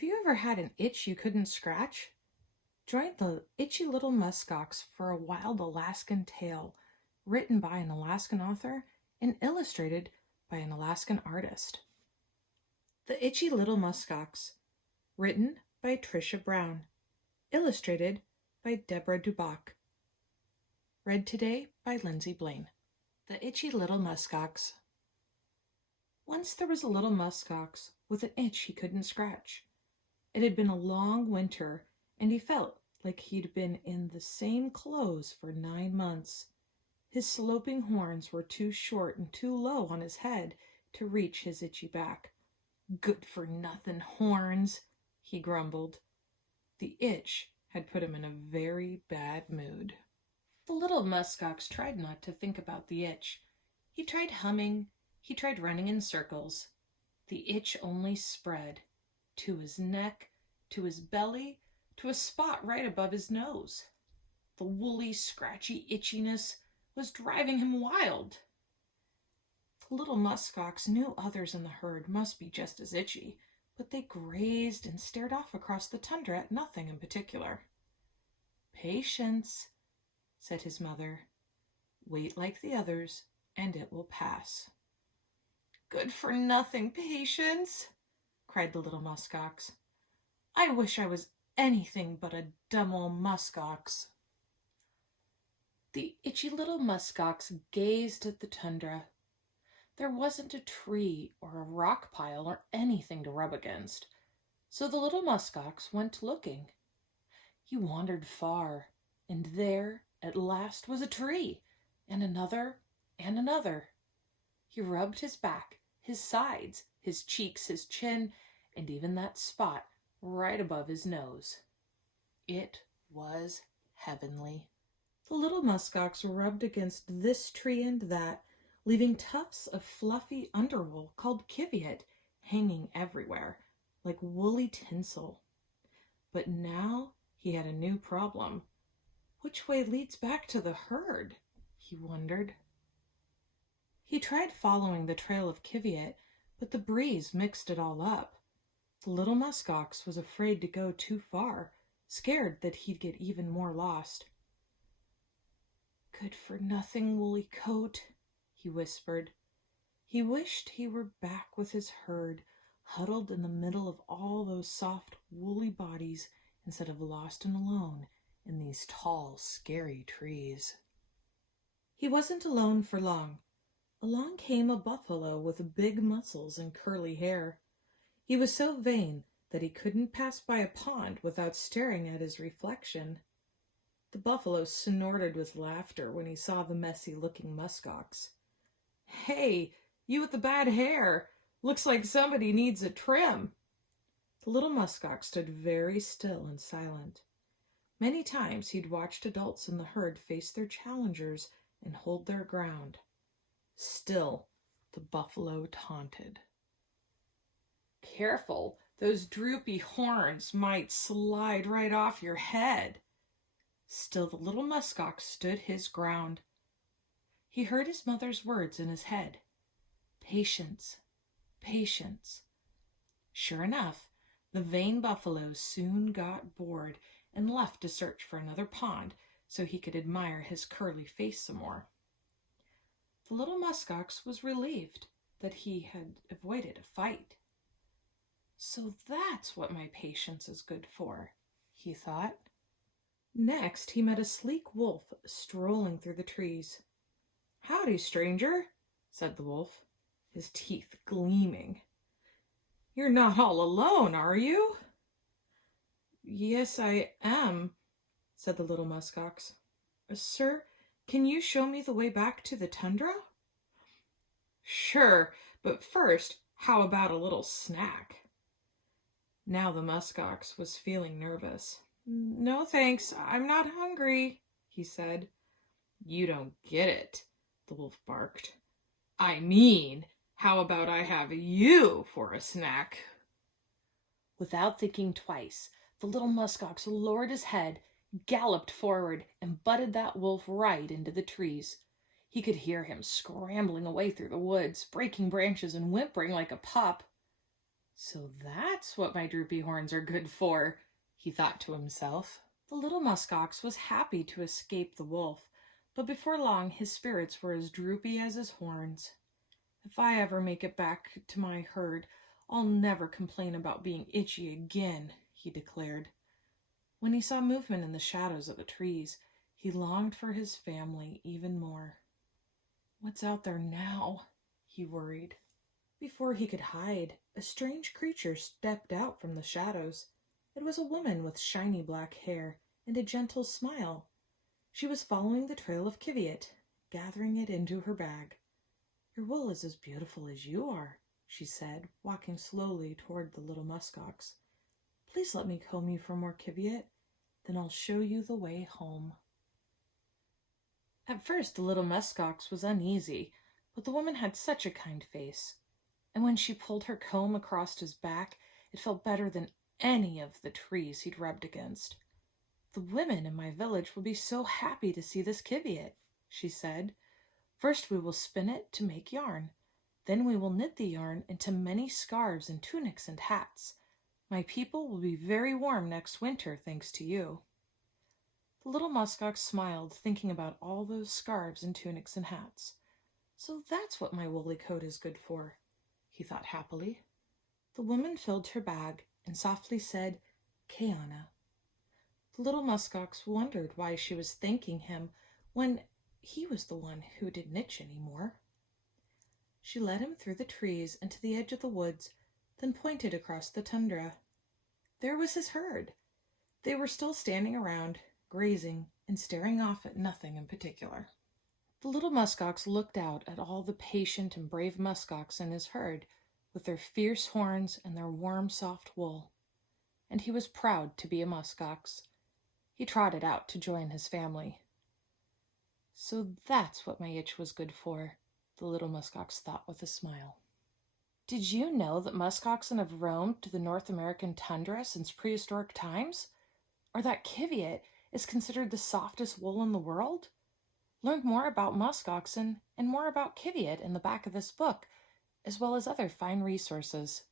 Have you ever had an itch you couldn't scratch? Join the Itchy Little Muskox for a wild Alaskan tale written by an Alaskan author and illustrated by an Alaskan artist. The Itchy Little Muskox, written by Tricia Brown, illustrated by Deborah Duboc. Read today by Lindsay Blaine. The Itchy Little Muskox. Once there was a little muskox with an itch he couldn't scratch. It had been a long winter, and he felt like he'd been in the same clothes for 9 months. His sloping horns were too short and too low on his head to reach his itchy back. "Good-for-nothing horns," he grumbled. The itch had put him in a very bad mood. The little muskox tried not to think about the itch. He tried humming, he tried running in circles. The itch only spread to his neck, to his belly, to a spot right above his nose. The woolly, scratchy itchiness was driving him wild. The little muskox knew others in the herd must be just as itchy, but they grazed and stared off across the tundra at nothing in particular. "Patience," said his mother. "Wait like the others, and it will pass." "Good-for-nothing patience," cried the little muskox. "I wish I was anything but a dumb old muskox." The itchy little muskox gazed at the tundra. There wasn't a tree or a rock pile or anything to rub against, so the little muskox went looking. He wandered far, and there at last was a tree, and another, and another. He rubbed his back, his sides, his cheeks, his chin, and even that spot right above his nose. It was heavenly. The little muskox rubbed against this tree and that, leaving tufts of fluffy underwool called kiviot hanging everywhere, like woolly tinsel. But now he had a new problem. Which way leads back to the herd? He wondered. He tried following the trail of kiviot, but the breeze mixed it all up. The little muskox was afraid to go too far, scared that he'd get even more lost. "Good-for-nothing woolly coat," he whispered. He wished he were back with his herd, huddled in the middle of all those soft, woolly bodies, instead of lost and alone in these tall, scary trees. He wasn't alone for long. Along came a buffalo with big muscles and curly hair. He was so vain that he couldn't pass by a pond without staring at his reflection. The buffalo snorted with laughter when he saw the messy-looking muskox. "Hey, you with the bad hair! Looks like somebody needs a trim." The little muskox stood very still and silent. Many times he'd watched adults in the herd face their challengers and hold their ground. Still, the buffalo taunted. "Careful, those droopy horns might slide right off your head." Still the little muskox stood his ground. He heard his mother's words in his head. Patience, patience. Sure enough, the vain buffalo soon got bored and left to search for another pond so he could admire his curly face some more. The little muskox was relieved that he had avoided a fight. "So that's what my patience is good for," he thought. Next, he met a sleek wolf strolling through the trees. "Howdy, stranger," said the wolf, his teeth gleaming. "You're not all alone, are you?" "Yes, I am," said the little muskox. "Sir, can you show me the way back to the tundra?" "Sure, but first, how about a little snack?" Now the muskox was feeling nervous. "No thanks, I'm not hungry," he said. "You don't get it," the wolf barked. "I mean, how about I have you for a snack?" Without thinking twice, the little muskox lowered his head, galloped forward, and butted that wolf right into the trees. He could hear him scrambling away through the woods, breaking branches and whimpering like a pup. So that's what my droopy horns are good for, he thought to himself. The little muskox was happy to escape the wolf, but before long his spirits were as droopy as his horns. If I ever make it back to my herd, I'll never complain about being itchy again, he declared. When he saw movement in the shadows of the trees, he longed for his family even more. What's out there now? He worried. Before he could hide, a strange creature stepped out from the shadows. It was a woman with shiny black hair and a gentle smile. She was following the trail of Kiviat, gathering it into her bag. Your wool is as beautiful as you are, she said, walking slowly toward the little muskox. Please let me comb you for more Kiviat, then I'll show you the way home. At first the little muskox was uneasy, but the woman had such a kind face, and when she pulled her comb across his back, it felt better than any of the trees he'd rubbed against. The women in my village will be so happy to see this Kiviat, she said. First we will spin it to make yarn. Then we will knit the yarn into many scarves and tunics and hats. My people will be very warm next winter, thanks to you. The little muskox smiled, thinking about all those scarves and tunics and hats. So that's what my woolly coat is good for, he thought happily. The woman filled her bag and softly said, Kayana. The little muskox wondered why she was thanking him when he was the one who didn't itch anymore. She led him through the trees and to the edge of the woods, then pointed across the tundra. There was his herd. They were still standing around, grazing and staring off at nothing in particular. The little muskox looked out at all the patient and brave muskox in his herd, with their fierce horns and their warm, soft wool. And he was proud to be a muskox. He trotted out to join his family. So that's what my itch was good for, the little muskox thought with a smile. Did you know that muskoxen have roamed to the North American tundra since prehistoric times? Or that Kiviat is considered the softest wool in the world? Learn more about muskoxen and more about Kiviat in the back of this book, as well as other fine resources.